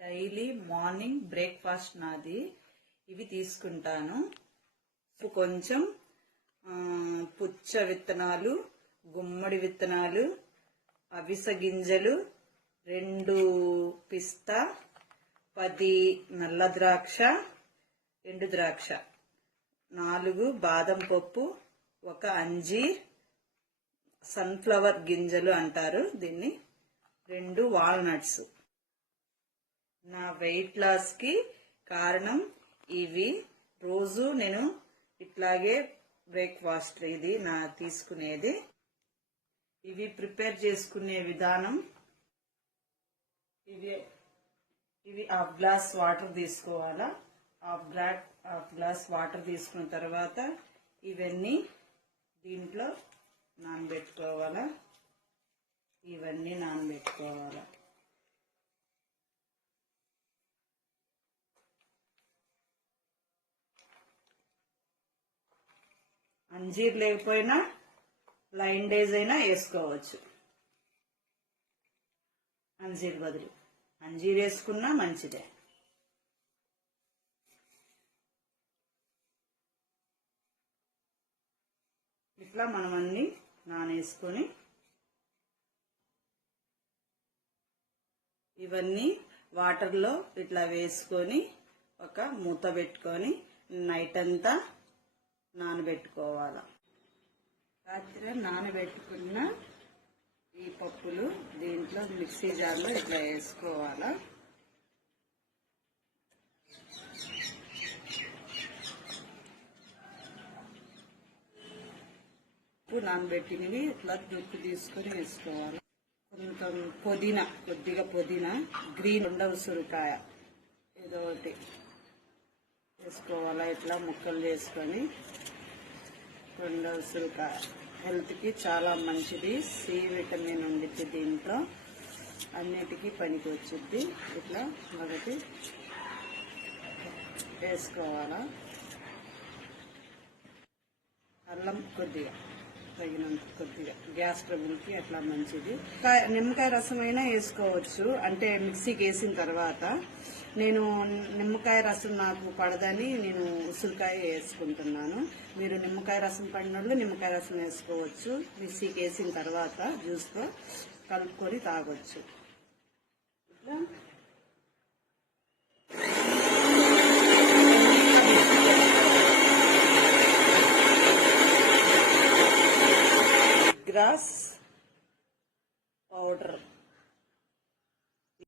Daily morning breakfast నాది ఇవి తీసుకుంటాను. కొంచెం పుచ్చ విత్తనాలు, గుమ్మడి విత్తనాలు, అవిసె గింజలు, 2 పిస్తా, 10 నల్ల ద్రాక్ష, ఎండు ద్రాక్ష, 4 బాదం పప్పు, 1 అంజీర్, సన్ఫ్లవర్ గింజలు అంటారు దీన్ని, 2 వాల్నట్స్. నా వెయిట్ లాస్ కి కారణం ఇవి. రోజు నేను ఇట్లాగే బ్రేక్ఫాస్ట్ ఇది నా తీసుకునేది. ఇవి ప్రిపేర్ చేసుకునే విధానం, ఇవి హాఫ్ గ్లాస్ వాటర్ తీసుకోవాలా. హాఫ్ గ్లాస్ వాటర్ తీసుకున్న తర్వాత ఇవన్నీ దీంట్లో నానబెట్టుకోవాలా. ఇవన్నీ నానబెట్టుకోవాలా. అంజీర్ లేకపోయినా లైన్ డేస్ అయినా వేసుకోవచ్చు. అంజీర్ బదులు అంజీర్ వేసుకున్నా మంచిదే. ఇట్లా మనం అన్ని నానేసుకొని ఇవన్నీ వాటర్లో ఇట్లా వేసుకొని ఒక మూత పెట్టుకొని నైట్ అంతా నానబెట్టుకోవాలి. రాత్రి నానబెట్టుకున్న ఈ పప్పులు దీంట్లో మిక్సీ జార్లో ఇట్లా వేసుకోవాలా. ఉప్పు నానబెట్టినవి ఇట్లా దుక్కు తీసుకొని వేసుకోవాలి. కొంచెం పుదీనా, కొద్దిగా పుదీనా, గ్రీన్ ఉసిరికాయ ఏదో ఒకటి వేసుకోవాలా. ఇట్లా ముక్కలు చేసుకొని, ఉసిరికాయ హెల్త్కి చాలా మంచిది. సి విటమిన్ ఉండిద్ది దీంట్లో, అన్నిటికీ పనికి వచ్చిద్ది. ఇట్లా ఒకటి వేసుకోవాలా. అల్లం కొద్దిగా తగినంత, కొద్దిగా గ్యాస్ ట్రబుల్కి అట్లా మంచిది. నిమ్మకాయ రసం అయినా వేసుకోవచ్చు, అంటే మిక్సీకి వేసిన తర్వాత. నేను నిమ్మకాయ రసం నాకు పడదని నేను ఉసిరికాయ వేసుకుంటున్నాను. మీరు నిమ్మకాయ రసం పడినోళ్ళు నిమ్మకాయ రసం వేసుకోవచ్చు. మిక్సీకి వేసిన తర్వాత జ్యూస్తో కలుపుకొని తాగొచ్చు. ఇట్లా